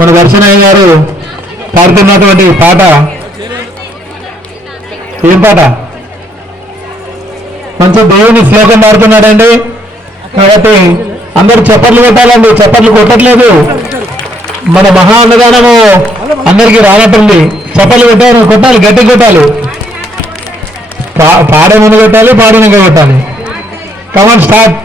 మన దర్శనయ్య గారు పాడుతున్నటువంటి పాట ఏం పాట? మంచి దేవుని శ్లోకం పాడుతున్నాడండి. కాబట్టి అందరూ చప్పట్లు కొట్టాలండి. చప్పట్లు కొట్టట్లేదు. మన మహా అన్నదానము అందరికీ రానట్టుంది. చప్పట్లు కొట్టాలి, కొట్టాలి, గట్టి కొట్టాలి. పాడే ముందు కొట్టాలి, పాడినాక కొట్టాలి. Come on start.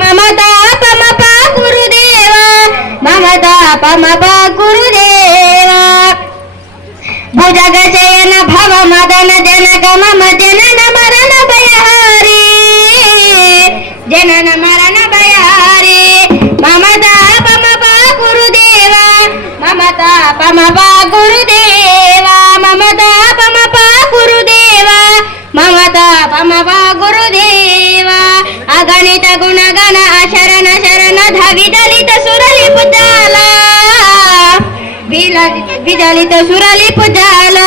మమతా పమపా గురుదేవా, మమతా పమపా గురుదేవా, భుజగ శయన భవ మదన జనక మమ జనన మరణ భయహారి, జనన మరణ భయహారి. మమతా పమపా గురుదేవా, మమతా పమపా గురుదేవా, మమతా పమపా గురుదేవా, మమతా పమపా గురుదేవా. అగణిత గుణగణ శరణ శరణ విదలిత సురలి పుజాల, విదలిత సురలి పుజాల.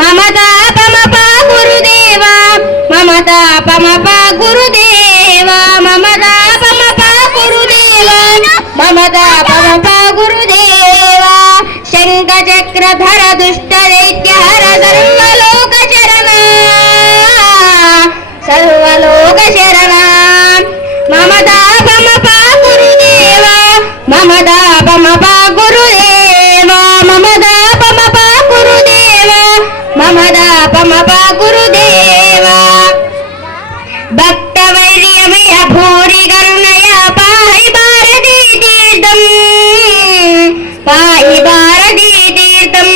మమతా పమపా గురుదేవా, మమతా పమపా గురుదేవా, మమతా పమపా గురుదేవా, మమతా పమపా గురుదేవా. శంఖ చక్రధర దుష్ట దైత్యహర సర్వలోక శరణ, సర్వలోక శరణ. మమతా పమపా గురుదేవా, మమతా పమపా గురుదేవా, మమతా పమపా గురుదేవా, మమతా పమపా గురుదేవా. భక్త వైర్యమయ భూరి కరుణయ పాహి భారతీ తీర్థం, పాహి భారతీ తీర్థం.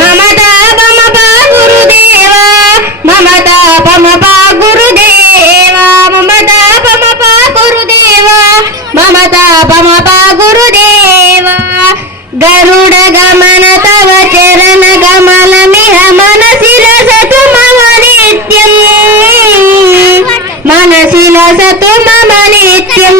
మమతా పమపా గురుదేవా, మమతా పమపా గురుదేవా, మమతా పమపా గురుదేవా, మమతా పమపా గురుదేవా. గరుడ గమన తవ చరణ గమన మిహ మనసిల సతు మమ నిత్యం, మనసిల సతు మమ నిత్యం.